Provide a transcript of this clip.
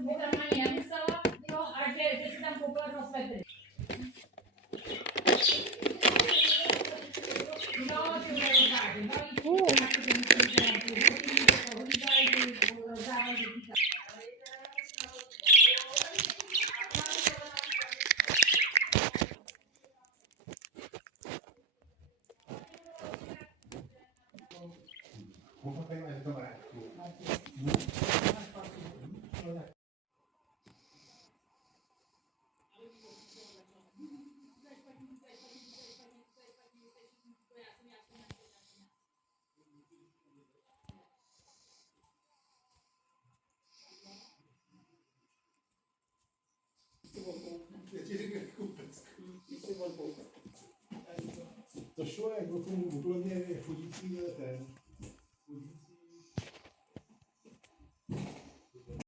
bo tam pani napisała, no, a że się tam popadną swety. No, się dają tak, no i tak, że To šlo jako komu úklonně chodící ten.